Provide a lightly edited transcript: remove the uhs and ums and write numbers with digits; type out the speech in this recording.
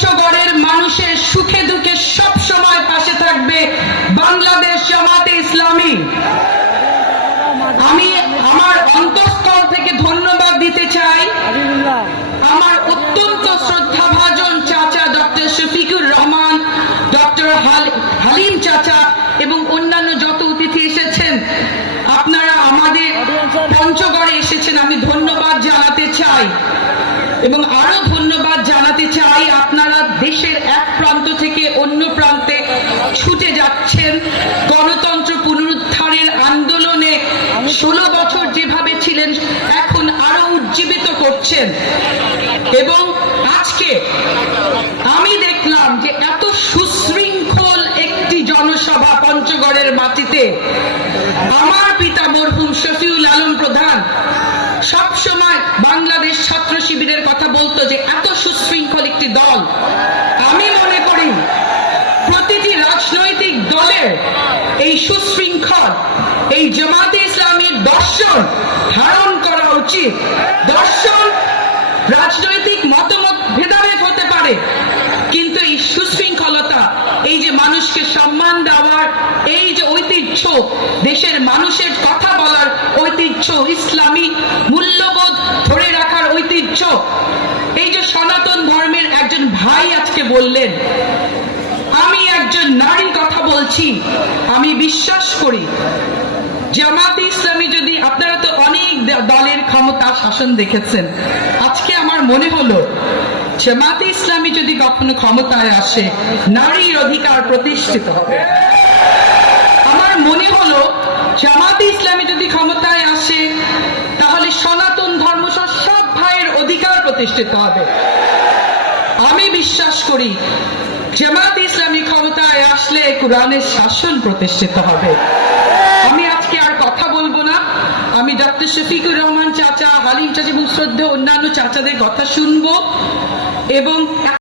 পঞ্চগড়ের মানুষের সুখে দুঃখে সব সময় পাশে থাকবে বাংলাদেশ জামাতে ইসলামী। আমি আমার অন্তঃস্থল থেকে ধন্যবাদ দিতে চাই আমার অত্যন্ত শ্রদ্ধাভাজন চাচা ডক্টর শফিকুর রহমান, ডক্টর হালিম চাচা এবং অন্যান্য যত অতিথি এসেছেন, আপনারা আমাদের পঞ্চগড়ে এসেছেন, আমি ধন্যবাদ জানাতে চাই। এবং আরো ধন্যবাদ জানাতে চাই আপনারা দেশের এক প্রান্ত থেকে অন্য প্রান্তে ছুটে যাচ্ছেন গণতন্ত্র পুনরুদ্ধারের আন্দোলনে। 16 বছর যেভাবে ছিলেন এখন আরো উজ্জীবিত করছেন। এবং আজকে আমি দেখলাম যে এত সুশৃঙ্খল একটি জনসভা পঞ্চগড়ের মাটিতে। আমার পিতা মরহুম শফিউল আলম প্রধান সব সময় বাংলাদেশ ছাত্র শিবিরের কথা বলতো যে এত সুশৃঙ্খল একটি দল। আমি মনে করি প্রতিটি রাজনৈতিক দলের এই সুশৃঙ্খল এই জামাতে ইসলামীর দর্শন ধারণ করা উচিত। দর্শন রাজনৈতিক মতামত ভেদাভেদ হতে পারে, কিন্তু এই সুশৃঙ্খলতা, এই যে মানুষকে সম্মান দেওয়ার এই যে ঐতিহ্য, দেশের মানুষের কথা বলার ঐতিহ্য, ইসলামী মূল্যবোধ ধরে রাখার ঐতিহ্য, এই যে সনাতন ধর্মের একজন ভাই আজকে বললেন, আমি একজন নারী কথা বলছি, আমি বিশ্বাস করি জামাতে ইসলামী যদি, আপনারা তো অনেক দলের ক্ষমতা শাসন দেখেছেন, আজকে আমার মনে হলো জামাতে ইসলামী যদি কখনো ক্ষমতায় আসে নারীর অধিকার প্রতিষ্ঠিত হবে। আমার মনে হলো জামাতে ইসলামী যদি ক্ষমতায় আসে তাহলে সনাতন ধর্ম সব ভাইয়ের অধিকার প্রতিষ্ঠিত হবে। আমি বিশ্বাস করি জামাতে ইসলামী ক্ষমতায় আসলে কোরআনের শাসন প্রতিষ্ঠিত হবে। আমি আজকে আর কথা বলবো না, আমি ডক্টর শফিকুর রহমান চাচা, হালিম চাচা এবং শ্রদ্ধেয় অন্যান্য চাচাদের কথা শুনবো এবং